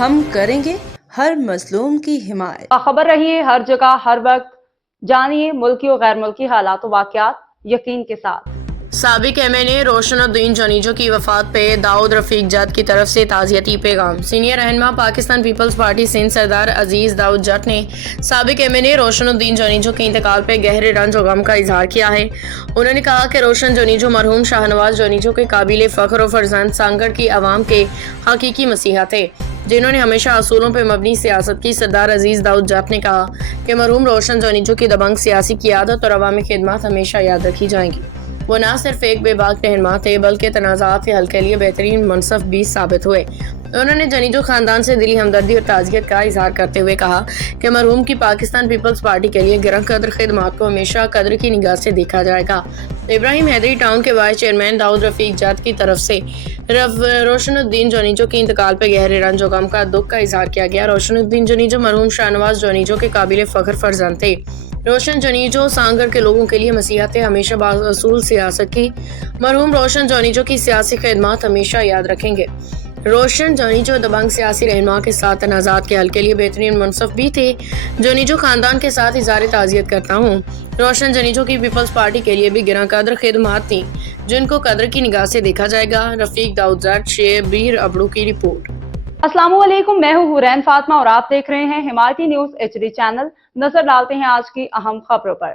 ہم کریں گے ہر مظلوم کی حمایت۔ باخبر رہیے ہر جگہ ہر وقت، جانیے ملکی و غیر ملکی حالات و واقعات یقین کے ساتھ۔ سابق ایم این اے روشن الدین جونیجو کی وفات پہ داؤد رفیق جٹ کی طرف سے تعزیتی پیغام۔ سینئر رہنما پاکستان پیپلز پارٹی سندھ سردار عزیز داؤد جٹ نے سابق ایم این اے روشن الدین جونیجو کے انتقال پہ گہرے رنج و غم کا اظہار کیا ہے۔ انہوں نے کہا کہ روشن جونیجو مرحوم شاہ نواز جونیجو کے قابل فخر و فرزند سانگڑ کی عوام کے حقیقی مسیحا تھے، جنہوں نے ہمیشہ اصولوں پہ مبنی سیاست کی۔ سردار عزیز داؤد جٹ نے کہا کہ مرحوم روشن جونیجو کی دبنگ سیاسی قیادت اور عوامی خدمات ہمیشہ یاد رکھی جائیں گی۔ وہ نہ صرف ایک بے باک رہنما تھے بلکہ تنازعات کے حل کے لیے بہترین منصف بھی ثابت ہوئے۔ انہوں نے جونیجو خاندان سے دلی ہمدردی اور تعزیت کا اظہار کرتے ہوئے کہا کہ مرحوم کی پاکستان پیپلز پارٹی کے لیے گراں قدر خدمات کو ہمیشہ قدر کی نگاہ سے دیکھا جائے گا۔ ابراہیم حیدری ٹاؤن کے وائس چیئرمین داؤد رفیق جٹ کی طرف سے روشن الدین جونیجو کے انتقال پہ گہرے رنج و غم کا دکھ کا اظہار کیا گیا۔ روشن الدین جونیجو مرحوم شاہ نواز جونیجو کے قابل فخر فرزند تھے۔ روشن جونیجو سانگڑ کے لوگوں کے لیے مسیحا تھے، ہمیشہ بااصول سیاست کی۔ مرحوم روشن جونیجو کی سیاسی خدمات ہمیشہ یاد رکھیں گے۔ روشن جونیجو دبنگ سیاسی رہنما کے ساتھ تنازعات کے حل کے لیے بہترین منصف بھی تھے۔ جونیجو خاندان کے ساتھ اظہار تعزیت کرتا ہوں۔ روشن جونیجو کی پیپلز پارٹی کے لیے بھی گراں قدر خدمات تھیں جن کو قدر کی نگاہ سے دیکھا جائے گا۔ رفیق داؤد جٹ، شبیر ابڑو کی رپورٹ۔ السلام علیکم، میں ہوں حورین فاطمہ اور آپ دیکھ رہے ہیں حمایتی نیوز HD چینل۔ نظر ڈالتے ہیں آج کی اہم خبروں پر۔